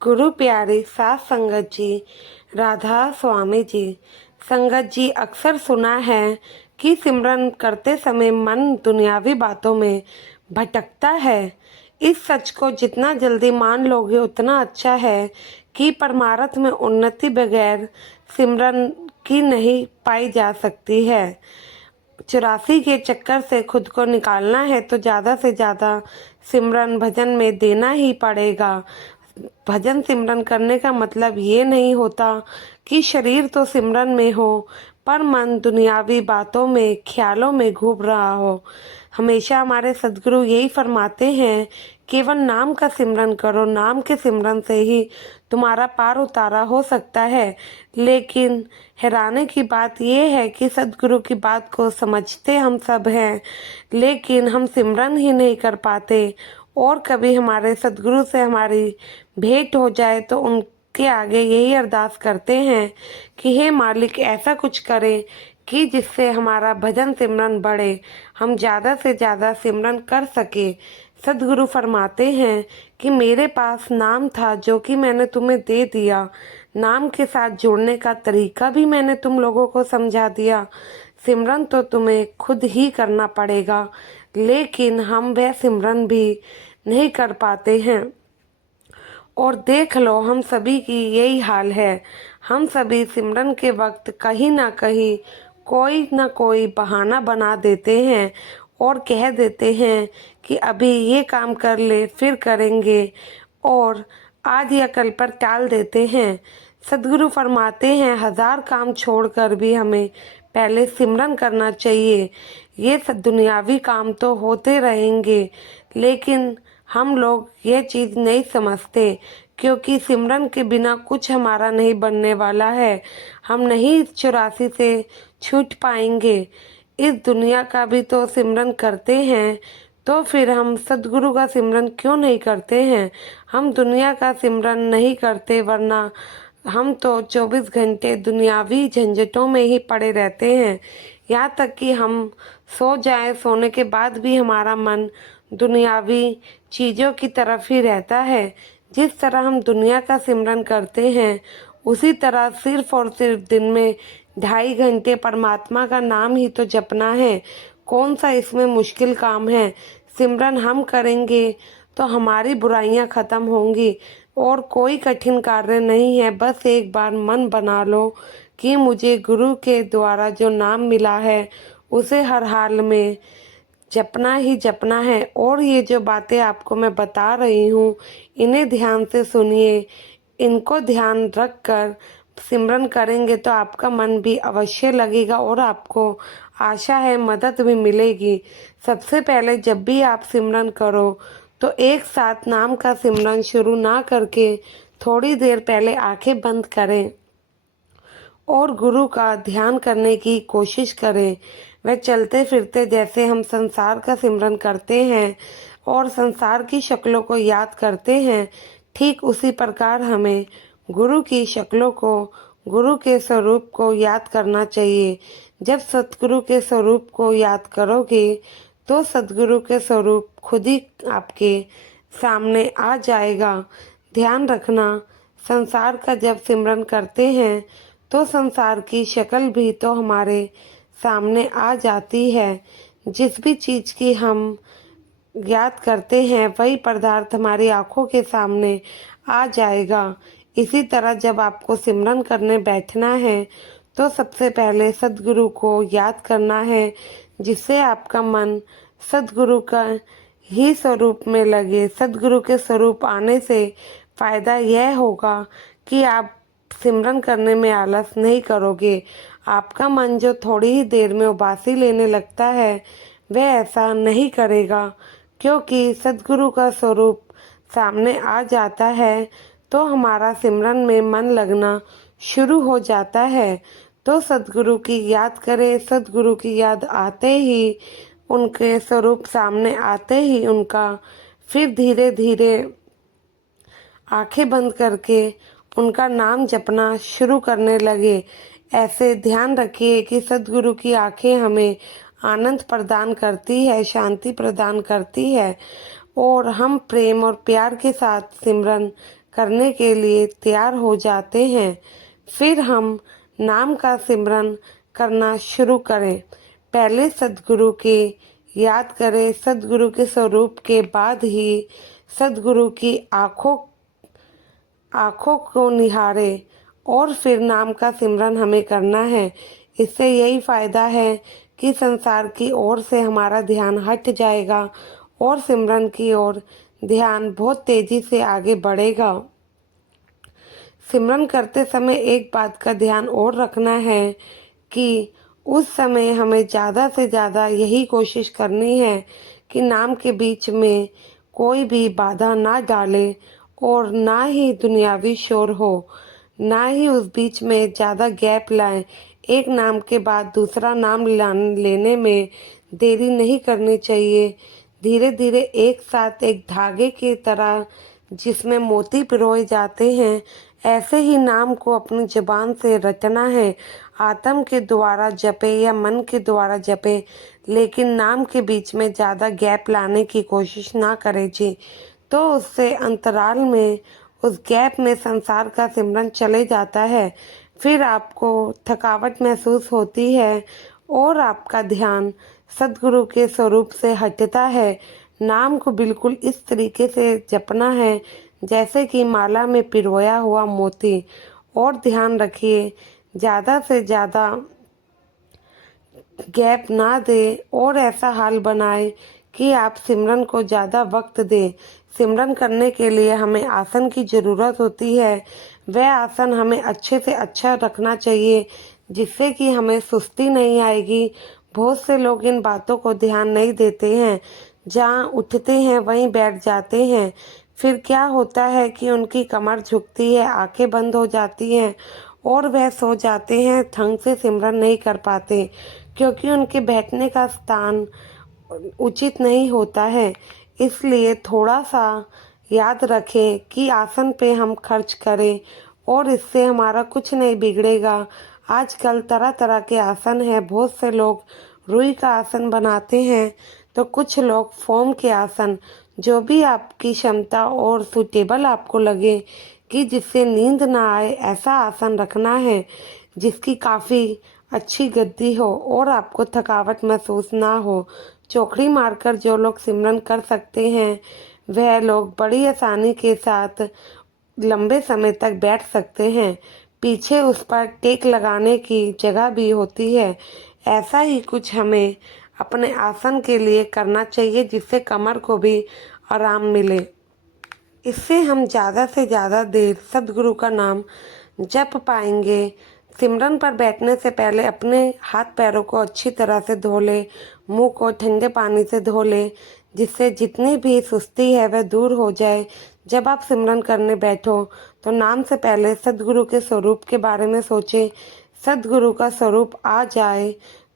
गुरु प्यारी सास संगत जी, राधा स्वामी जी। संगत जी, अक्सर सुना है कि सिमरन करते समय मन दुनियावी बातों में भटकता है। इस सच को जितना जल्दी मान लोगे उतना अच्छा है कि परमार्थ में उन्नति बगैर सिमरन की नहीं पाई जा सकती है। 84 के चक्कर से खुद को निकालना है तो ज़्यादा से ज़्यादा सिमरन भजन में देना ही पड़ेगा। भजन सिमरन करने का मतलब ये नहीं होता कि शरीर तो सिमरन में हो पर मन दुनियावी बातों में ख्यालों में घूम रहा हो। हमेशा हमारे सद्गुरु यही फरमाते हैं, केवल नाम का सिमरन करो, नाम के सिमरन से ही तुम्हारा पार उतारा हो सकता है। लेकिन हैरानी की बात यह है कि सद्गुरु की बात को समझते हम सब हैं, लेकिन हम सिमरन ही नहीं कर पाते। और कभी हमारे सद्गुरु से हमारी भेंट हो जाए तो उनके आगे यही अरदास करते हैं कि हे मालिक, ऐसा कुछ करें कि जिससे हमारा भजन सिमरन बढ़े, हम ज़्यादा से ज़्यादा सिमरन कर सके। सद्गुरु फरमाते हैं कि मेरे पास नाम था जो कि मैंने तुम्हें दे दिया। नाम के साथ जुड़ने का तरीका भी मैंने तुम लोगों को समझा दिया। सिमरन तो तुम्हें खुद ही करना पड़ेगा, लेकिन हम वह सिमरन भी नहीं कर पाते हैं। और देख लो, हम सभी की यही हाल है। हम सभी सिमरन के वक्त कहीं ना कहीं कोई ना कोई बहाना बना देते हैं और कह देते हैं कि अभी ये काम कर ले, फिर करेंगे, और आज या कल पर टाल देते हैं। सद्गुरु फरमाते हैं, 1000 काम छोड़कर भी हमें पहले सिमरन करना चाहिए। ये सब दुनियावी काम तो होते रहेंगे, लेकिन हम लोग ये चीज़ नहीं समझते, क्योंकि सिमरन के बिना कुछ हमारा नहीं बनने वाला है। हम नहीं 84 से छूट पाएंगे। इस दुनिया का भी तो सिमरन करते हैं, तो फिर हम सद्गुरु का सिमरन क्यों नहीं करते हैं। हम दुनिया का सिमरन नहीं करते, वरना हम तो 24 घंटे दुनियावी झंझटों में ही पड़े रहते हैं। यहाँ तक कि हम सो जाएं, सोने के बाद भी हमारा मन दुनियावी चीज़ों की तरफ ही रहता है। जिस तरह हम दुनिया का सिमरन करते हैं, उसी तरह सिर्फ और सिर्फ दिन में 2.5 घंटे परमात्मा का नाम ही तो जपना है। कौन सा इसमें मुश्किल काम है। सिमरन हम करेंगे तो हमारी बुराइयां खत्म होंगी, और कोई कठिन कार्य नहीं है। बस एक बार मन बना लो कि मुझे गुरु के द्वारा जो नाम मिला है उसे हर हाल में जपना ही जपना है। और ये जो बातें आपको मैं बता रही हूँ, इन्हें ध्यान से सुनिए। इनको ध्यान रख कर सिमरन करेंगे तो आपका मन भी अवश्य लगेगा और आपको आशा है मदद भी मिलेगी। सबसे पहले जब भी आप सिमरन करो तो एक साथ नाम का सिमरन शुरू ना करके थोड़ी देर पहले आंखें बंद करें और गुरु का ध्यान करने की कोशिश करें। वह चलते फिरते जैसे हम संसार का सिमरन करते हैं और संसार की शक्लों को याद करते हैं, ठीक उसी प्रकार हमें गुरु की शक्लों को, गुरु के स्वरूप को याद करना चाहिए। जब सतगुरु के स्वरूप को याद करोगे तो सतगुरु के स्वरूप खुद ही आपके सामने आ जाएगा। ध्यान रखना, संसार का जब सिमरन करते हैं तो संसार की शक्ल भी तो हमारे सामने आ जाती है। जिस भी चीज़ की हम याद करते हैं वही पदार्थ हमारी आंखों के सामने आ जाएगा। इसी तरह जब आपको सिमरन करने बैठना है तो सबसे पहले सद्गुरु को याद करना है, जिससे आपका मन सद्गुरु का ही स्वरूप में लगे। सद्गुरु के स्वरूप आने से फायदा यह होगा कि आप सिमरन करने में आलस नहीं करोगे। आपका मन जो थोड़ी ही देर में उबासी लेने लगता है, वह ऐसा नहीं करेगा, क्योंकि सद्गुरु का स्वरूप सामने आ जाता है तो हमारा सिमरन में मन लगना शुरू हो जाता है। तो सद्गुरु की याद करें। सद्गुरु की याद आते ही, उनके स्वरूप सामने आते ही उनका फिर धीरे धीरे आंखें बंद करके उनका नाम जपना शुरू करने लगे। ऐसे ध्यान रखिए कि सद्गुरु की आंखें हमें आनंद प्रदान करती है, शांति प्रदान करती है, और हम प्रेम और प्यार के साथ सिमरन करने के लिए तैयार हो जाते हैं। फिर हम नाम का सिमरन करना शुरू करें। पहले सद्गुरु की याद करें, सद्गुरु के स्वरूप के बाद ही सद्गुरु की आँखों को निहारे और फिर नाम का सिमरन हमें करना है। इससे यही फायदा है कि संसार की ओर से हमारा ध्यान हट जाएगा और सिमरन की ओर ध्यान बहुत तेजी से आगे बढ़ेगा। सिमरन करते समय एक बात का ध्यान और रखना है कि उस समय हमें ज़्यादा से ज़्यादा यही कोशिश करनी है कि नाम के बीच में कोई भी बाधा ना डाले और ना ही दुनियावी शोर हो, ना ही उस बीच में ज़्यादा गैप लाएं। एक नाम के बाद दूसरा नाम लेने में देरी नहीं करनी चाहिए। धीरे धीरे एक साथ एक धागे की तरह जिसमें मोती पिरोए जाते हैं, ऐसे ही नाम को अपनी जुबान से रटना है। आत्मा के द्वारा जपे या मन के द्वारा जपे, लेकिन नाम के बीच में ज़्यादा गैप लाने की कोशिश ना करें जी। तो उससे अंतराल में, उस गैप में संसार का सिमरन चले जाता है। फिर आपको थकावट महसूस होती है और आपका ध्यान सद्गुरु के स्वरूप से हटता है। नाम को बिल्कुल इस तरीके से जपना है जैसे कि माला में पिरोया हुआ मोती। और ध्यान रखिए, ज़्यादा से ज़्यादा गैप ना दें और ऐसा हाल बनाएं कि आप सिमरन को ज़्यादा वक्त दें। सिमरन करने के लिए हमें आसन की ज़रूरत होती है। वह आसन हमें अच्छे से अच्छा रखना चाहिए जिससे कि हमें सुस्ती नहीं आएगी। बहुत से लोग इन बातों को ध्यान नहीं देते हैं, जहाँ उठते हैं वहीं बैठ जाते हैं। फिर क्या होता है कि उनकी कमर झुकती है, आंखें बंद हो जाती हैं और वह सो जाते हैं, ढंग से सिमरन नहीं कर पाते क्योंकि उनके बैठने का स्थान उचित नहीं होता है। इसलिए थोड़ा सा याद रखें कि आसन पे हम खर्च करें और इससे हमारा कुछ नहीं बिगड़ेगा। आजकल तरह तरह के आसन हैं। बहुत से लोग रुई का आसन बनाते हैं तो कुछ लोग फोम के आसन, जो भी आपकी क्षमता और सुटेबल आपको लगे कि जिससे नींद ना आए, ऐसा आसन रखना है जिसकी काफ़ी अच्छी गद्दी हो और आपको थकावट महसूस ना हो। चौकड़ी मारकर जो लोग सिमरन कर सकते हैं वह लोग बड़ी आसानी के साथ लंबे समय तक बैठ सकते हैं। पीछे उस पर टेक लगाने की जगह भी होती है। ऐसा ही कुछ हमें अपने आसन के लिए करना चाहिए जिससे कमर को भी आराम मिले। इससे हम ज़्यादा से ज़्यादा देर सद्गुरु का नाम जप पाएंगे। सिमरन पर बैठने से पहले अपने हाथ पैरों को अच्छी तरह से धो ले, मुंह को ठंडे पानी से धो ले, जिससे जितनी भी सुस्ती है वह दूर हो जाए। जब आप सिमरन करने बैठो तो नाम से पहले सद्गुरु के स्वरूप के बारे में सोचें। सद्गुरु का स्वरूप आ जाए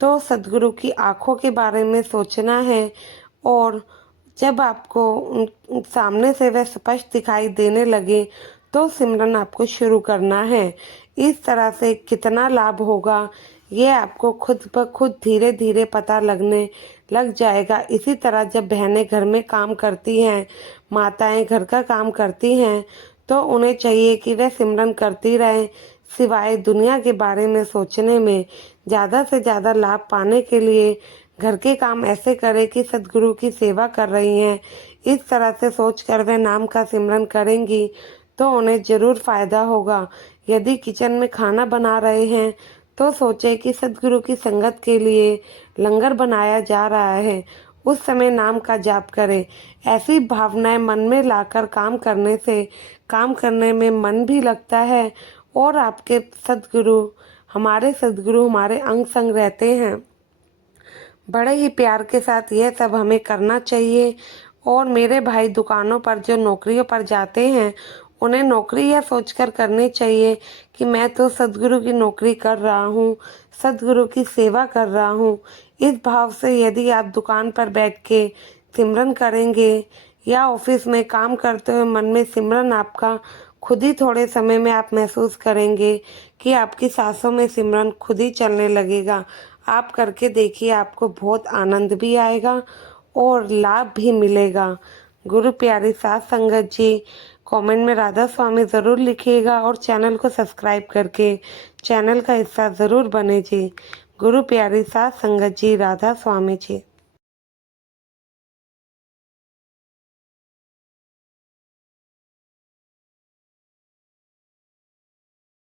तो सद्गुरु की आँखों के बारे में सोचना है और जब आपको सामने से वह स्पष्ट दिखाई देने लगे तो सिमरन आपको शुरू करना है। इस तरह से कितना लाभ होगा ये आपको खुद ब खुद धीरे धीरे पता लगने लग जाएगा। इसी तरह जब बहनें घर में काम करती हैं, माताएं घर का काम करती हैं, तो उन्हें चाहिए कि वह सिमरन करती रहें, सिवाय दुनिया के बारे में सोचने में। ज़्यादा से ज़्यादा लाभ पाने के लिए घर के काम ऐसे करें कि सद्गुरु की सेवा कर रही हैं। इस तरह से सोचकर वे नाम का सिमरन करेंगी तो उन्हें ज़रूर फ़ायदा होगा। यदि किचन में खाना बना रहे हैं तो सोचें कि सद्गुरु की संगत के लिए लंगर बनाया जा रहा है। उस समय नाम का जाप करें। ऐसी भावनाएं मन में लाकर काम करने से काम करने में मन भी लगता है और आपके सद्गुरु हमारे अंग संग रहते हैं। बड़े ही प्यार के साथ यह सब हमें करना चाहिए। और मेरे भाई दुकानों पर जो नौकरियों पर जाते हैं, उन्हें नौकरी यह सोचकर करनी चाहिए कि मैं तो सद्गुरु की नौकरी कर रहा हूँ, सद्गुरु की सेवा कर रहा हूँ। इस भाव से यदि आप दुकान पर बैठ के सिमरन करेंगे या ऑफिस में काम करते हुए मन में सिमरन आपका खुद ही थोड़े समय में आप महसूस करेंगे कि आपकी सांसों में सिमरन खुद ही चलने लगेगा। आप करके देखिए, आपको बहुत आनंद भी आएगा और लाभ भी मिलेगा। गुरु प्यारी साध संगत जी, कमेंट में राधा स्वामी ज़रूर लिखिएगा और चैनल को सब्सक्राइब करके चैनल का हिस्सा ज़रूर बने जी। गुरु प्यारी साथ संगत जी, राधा स्वामी जी।